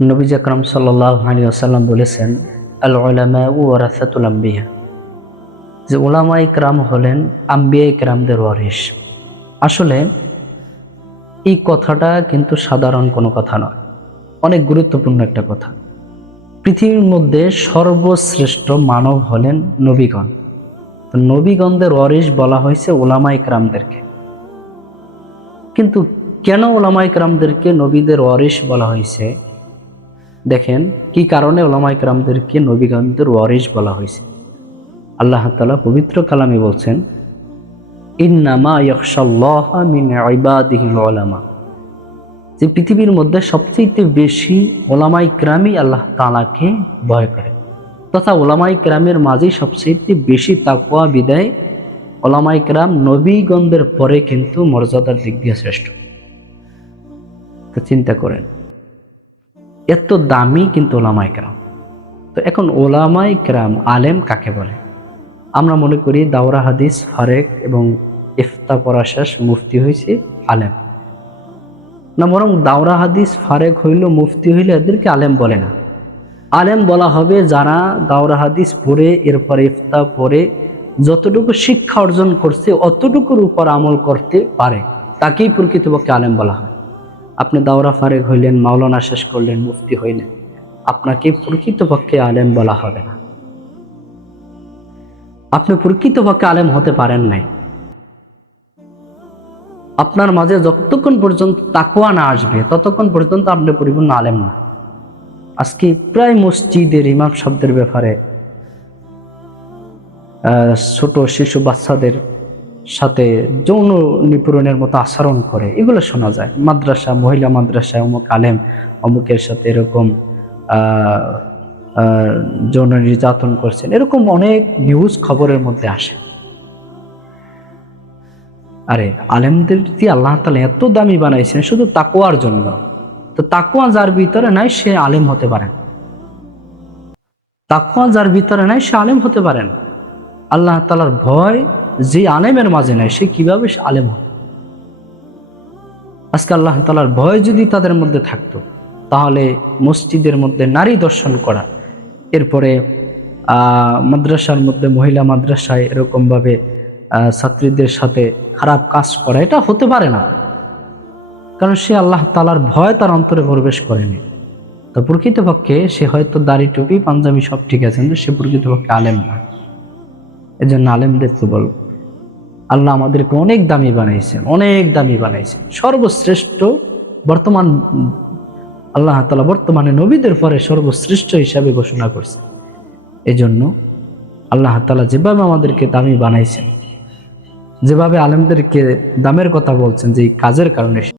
নবী আকরাম সাল্লাল্লাহু আলাইহি ওয়াসাল্লাম বলেছেন, আল উলামাউ ওয়ারাসাতুল আম্বিয়া, যে উলামায়ে কেরাম হলেন আম্বিয়ায়ে কেরামদের ওয়ারিস। আসলে এই কথাটা কিন্তু সাধারণ কোনো কথা নয়, অনেক গুরুত্বপূর্ণ একটা কথা। পৃথিবীর মধ্যে সর্বশ্রেষ্ঠ মানব হলেন নবীগণ। তো নবীগণদের ওয়ারিস বলা হয়েছে উলামায়ে কেরামদেরকে। কিন্তু কেন উলামায়ে কেরামদেরকে নবীদের ওয়ারিস বলা হয়েছে? দেখেন কি কারণে উলামায়ে কেরামদেরকে নবীগণদের ওয়ারিস বলা হয়েছে। আল্লাহ তাআলা পবিত্র কালামে বলছেন, ইন্নামা ইয়াখশাল্লাহা মিন ইবাদিহিল উলামা, যে পৃথিবীর মধ্যে সবচেয়ে বেশি উলামায়ে কেরামই আল্লাহ তাআলাকে ভয় করে, তথা উলামায়ে কেরামের মাঝেই সবচেয়ে বেশি তাকওয়া বিদায় উলামায়ে কেরাম নবীগণদের পরে কিন্তু মর্যাদার দিক দিয়ে শ্রেষ্ঠ। তো চিন্তা করেন, এত দামি কিন্তু উলামায়ে কেরাম। তো এখন উলামায়ে কেরাম আলেম কাকে বলে? আমরা মনে করি দাওরা হাদিস ফারেক এবং ইফতা পড়া শেষ মুফতি হয়েছে আলেম না, বরং দাওরা হাদিস ফারেক হইল মুফতি হইলে এদেরকে আলেম বলে না। আলেম বলা হবে যারা দাওরা হাদিস পড়ে এরপরে ইফতা পড়ে যতটুকু শিক্ষা অর্জন করছে অতটুকুর উপর আমল করতে পারে, তাকেই প্রকৃতপক্ষে আলেম বলা হয়। আপনি দাওরা ফারেক হইলেন, মাওলানা শেষ করলেন, মুফতি হইলেন, আপনাকে প্রকৃতপক্ষে আলেম বলা হবে না। আপনি প্রকৃতপক্ষে আলেম হতে পারেন নাই। আপনার মাঝে যতক্ষণ পর্যন্ত তাকওয়া না আসবে ততক্ষণ পর্যন্ত আপনি পরিপূর্ণ আলেম না। আজকে প্রায় মসজিদের ইমাম শব্দের ব্যাপারে ছোট শিশু বাচ্চাদের সাথে যৌন নিপীড়নের মতো আচরণ করে, এগুলো শোনা যায়। মাদ্রাসা, মহিলা মাদ্রাসায় অমুক আলেম অমুকের সাথে এরকম যৌন নির্যাতন করছেন, এরকম অনেক নিউজ খবরের মধ্যে আসে। আরে আলেমদের দিয়ে আল্লাহ তাআলা এত দামি বানাইছেন শুধু তাকওয়ার জন্য। তো তাকওয়া যার ভিতরে নাই সে আলেম হতে পারেন, তাকওয়া যার ভিতরে নাই সে আলেম হতে পারেন। আল্লাহ তাআলার ভয় যে আলেমের মাঝে নাই সে কিভাবে সে আলেম হবে? আজকে আল্লাহ তাআলার ভয় যদি তাদের মধ্যে থাকতো তাহলে মসজিদের মধ্যে নারী দর্শন করা, এরপরে মাদ্রাসার মধ্যে মহিলা মাদ্রাসায় এরকম ভাবে ছাত্রীদের সাথে খারাপ কাজ করা, এটা হতে পারে না। কারণ সে আল্লাহ তাআলার ভয় তার অন্তরে প্রবেশ করেনি। তো প্রকৃতপক্ষে সে হয়তো দাড়ি টুপি পাঞ্জাবি সব ঠিক আছে, কিন্তু সে প্রকৃতপক্ষে আলেম না। এই জন্য আলেমদেরকে বলব, আল্লাহ আমাদেরকে অনেক দামি বানাইছেন, অনেক দামি বানাইছেন, সর্বশ্রেষ্ঠ। বর্তমান আল্লাহ তাআলা বর্তমানে নবীদের পরে সর্বশ্রেষ্ঠ হিসাবে ঘোষণা করছে। এজন্য আল্লাহ তাআলা যেভাবে আমাদেরকে দামি বানাইছেন, যেভাবে আলেমদেরকে দামের কথা বলছেন, যে কাজের কারণে